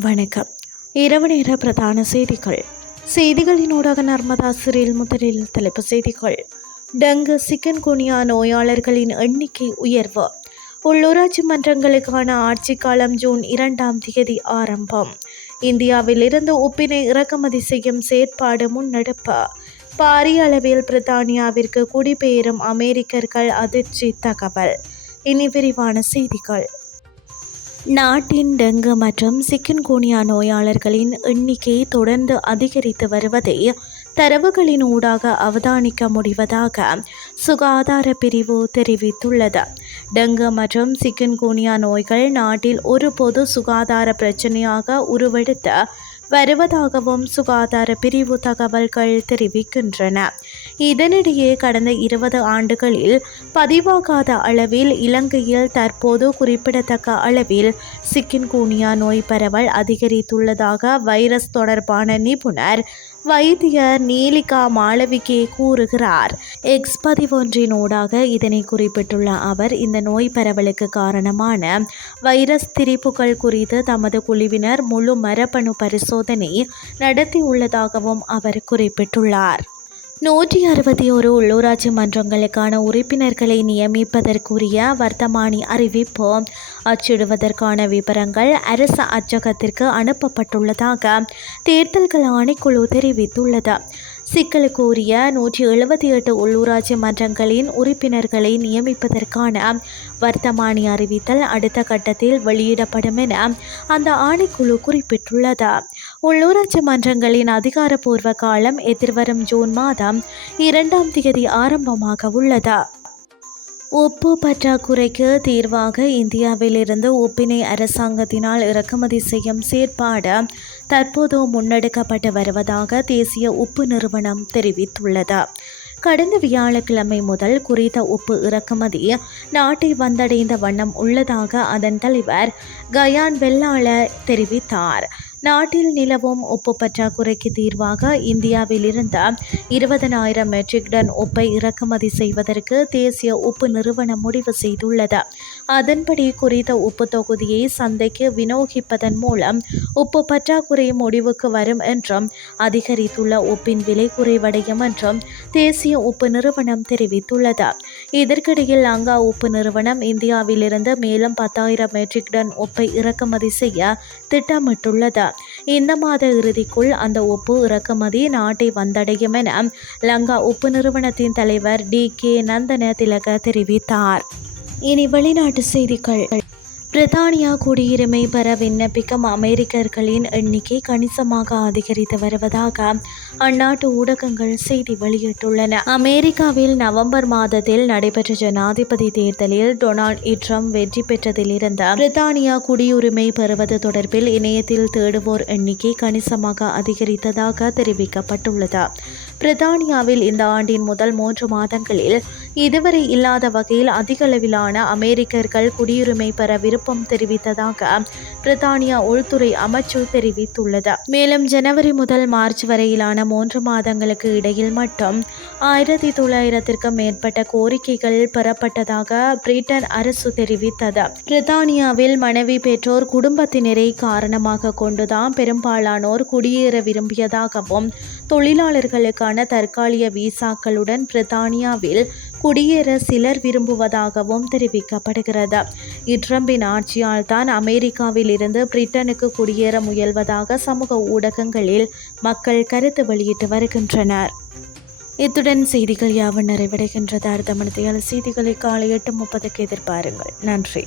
வணக்கம். இரவு நேர பிரதான செய்திகள். செய்திகளின் ஊடாக நர்மதா சிறில் முதலில் தலைப்பு செய்திகள். டெங்கு சிக்கன் குனியா நோயாளர்களின் எண்ணிக்கை உயர்வு. உள்ளூராட்சி மன்றங்களுக்கான ஆட்சி காலம் ஜூன் இரண்டாம் தேதி ஆரம்பம். இந்தியாவில் இருந்து உப்பினை இறக்குமதி செய்யும் செயற்பாடு முன்னெடுப்பு. பாரிய அளவில் பிரித்தானியாவிற்கு குடிபெயரும் அமெரிக்கர்கள் அதிர்ச்சி தகவல். இனி விரிவான செய்திகள். நாட்டின் டெங்கு மற்றும் சிக்கன்குனியா நோயாளர்களின் எண்ணிக்கை தொடர்ந்து அதிகரித்து வருவதை தரவுகளின் ஊடாக அவதானிக்க முடிவதாக சுகாதார பிரிவு தெரிவித்துள்ளது. டெங்கு மற்றும் சிக்கன்குனியா நோய்கள் நாட்டில் ஒரு பொது சுகாதார பிரச்சனையாக உருவெடுத்து வருவதாகவும் சுகாதார பிரிவு தகவல்கள் தெரிவிக்கின்றன. இதனிடையே கடந்த இருபது ஆண்டுகளில் பதிவாகாத அளவில் இலங்கையில் தற்போது குறிப்பிடத்தக்க அளவில் சிக்கின்கூனியா நோய் பரவல் அதிகரித்துள்ளதாக வைரஸ் தொடர்பான நிபுணர் வைத்தியர் நீலிகா மாளவிகே கூறுகிறார். எக்ஸ் பதிவொன்றின் ஊடாக இதனை குறிப்பிட்டுள்ள அவர் இந்த நோய் பரவலுக்கு காரணமான வைரஸ் திரிப்புகள் குறித்து தமது குழுவினர் முழு மரபணு பரிசோதனை நடத்தியுள்ளதாகவும் அவர் குறிப்பிட்டுள்ளார். நூற்றி அறுபத்தி ஒரு உள்ளூராட்சி மன்றங்களுக்கான உறுப்பினர்களை நியமிப்பதற்குரிய வர்த்தமானி அறிவிப்பு. அச்சிடுவதற்கான விவரங்கள் அரசு அச்சகத்திற்கு அனுப்பப்பட்டுள்ளதாக தேர்தல்கள் ஆணைக்குழு தெரிவித்துள்ளது. சிக்கலுக்கு உரிய நூற்றி எழுபத்தி எட்டு உள்ளூராட்சி மன்றங்களின் உறுப்பினர்களை நியமிப்பதற்கான வர்த்தமானி அறிவித்தல் அடுத்த கட்டத்தில் வெளியிடப்படும் என அந்த ஆணைக்குழு குறிப்பிட்டுள்ளது. உள்ளூராட்சி மன்றங்களின் அதிகாரப்பூர்வ காலம் எதிர்வரும் ஜூன் மாதம் இரண்டாம் தேதி ஆரம்பமாக உள்ளது. உப்பு பற்றாக்குறைக்கு தீர்வாக இந்தியாவிலிருந்து உப்பினை அரசாங்கத்தினால் இறக்குமதி செய்யும் செயற்பாடு தற்போது முன்னெடுக்கப்பட்டு வருவதாக தேசிய உப்பு நிறுவனம் தெரிவித்துள்ளது. கடந்த வியாழக்கிழமை முதல் குறித்த உப்பு இறக்குமதி நாட்டை வந்தடைந்த வண்ணம் உள்ளதாக அதன் தலைவர் கயான் வெள்ளாள தெரிவித்தார். நாட்டில் நிலவும் உப்பு பற்றாக்குறைக்கு தீர்வாக இந்தியாவில் இருந்த இருபதனாயிரம் மெட்ரிக் டன் உப்பை இறக்குமதி செய்வதற்கு தேசிய உப்பு நிறுவனம் முடிவு செய்துள்ளது. அதன்படி குறித்த உப்பு தொகுதியை சந்தைக்கு விநியோகிப்பதன் மூலம் உப்பு பற்றாக்குறை முடிவுக்கு வரும் என்றும் அதிகரித்துள்ள உப்பின் விலை குறைவடையும் என்றும் தேசிய உப்பு நிறுவனம் தெரிவித்துள்ளது. இதற்கிடையில் லங்கா உப்பு நிறுவனம் இந்தியாவிலிருந்து மேலும் பத்தாயிரம் மெட்ரிக் டன் உப்பை இறக்குமதி செய்ய திட்டமிட்டுள்ளது. இந்த மாத இறுதிக்குள் அந்த உப்பு இறக்குமதி நாட்டை வந்தடையும் என லங்கா உப்பு நிறுவனத்தின் தலைவர் டி கே நந்தன திலக தெரிவித்தார். இனி வெளிநாட்டு செய்திகள். பிரித்தானியா குடியுரிமை பெற விண்ணப்பிக்கும் அமெரிக்கர்களின் எண்ணிக்கை கணிசமாக அதிகரித்து வருவதாக அந்நாட்டு ஊடகங்கள் செய்தி வெளியிட்டுள்ளன. அமெரிக்காவில் நவம்பர் மாதத்தில் நடைபெற்ற ஜனாதிபதி தேர்தலில் டொனால்ட் ட்ரம்ப் வெற்றி பெற்றதிலிருந்து பிரித்தானியா குடியுரிமை பெறுவது தொடர்பில் இணையத்தில் தேடுவோர் எண்ணிக்கை கணிசமாக அதிகரித்ததாக தெரிவிக்கப்பட்டுள்ளது. பிரித்தானியாவில் இந்த ஆண்டின் முதல் மூன்று மாதங்களில் இதுவரை இல்லாத வகையில் அதிகளவிலான அமெரிக்கர்கள் குடியுரிமை பெற விருப்பம் தெரிவித்ததாக பிரித்தானியா உள்துறை அமைச்சு தெரிவித்துள்ளது. மேலும் ஜனவரி முதல் மார்ச் வரையிலான மூன்று மாதங்களுக்கு இடையில் மட்டும் ஆயிரத்தி தொள்ளாயிரத்திற்கும் மேற்பட்ட கோரிக்கைகள் பெறப்பட்டதாக பிரிட்டன் அரசு தெரிவித்தது. பிரித்தானியாவில் மனைவி பெற்றோர் குடும்பத்தினரை காரணமாக கொண்டுதான் பெரும்பாலானோர் குடியேற விரும்பியதாகவும் தொழிலாளர்களுக்கான தற்காலிக விசாக்களுடன் பிரித்தானியாவில் குடியேற சிலர் விரும்புவதாகவும் தெரிவிக்கப்படுகிறது. இட்ரம்பின் ஆட்சியால் தான் அமெரிக்காவில் இருந்து பிரிட்டனுக்கு குடியேற முயல்வதாக சமூக ஊடகங்களில் மக்கள் கருத்து வெளியிட்டு வருகின்றனர். இத்துடன் செய்திகள் யாவும் நிறைவடைகின்றது. அடுத்த மனதையால் செய்திகளை காலை எட்டு முப்பதுக்கு எதிர்பாருங்கள். நன்றி.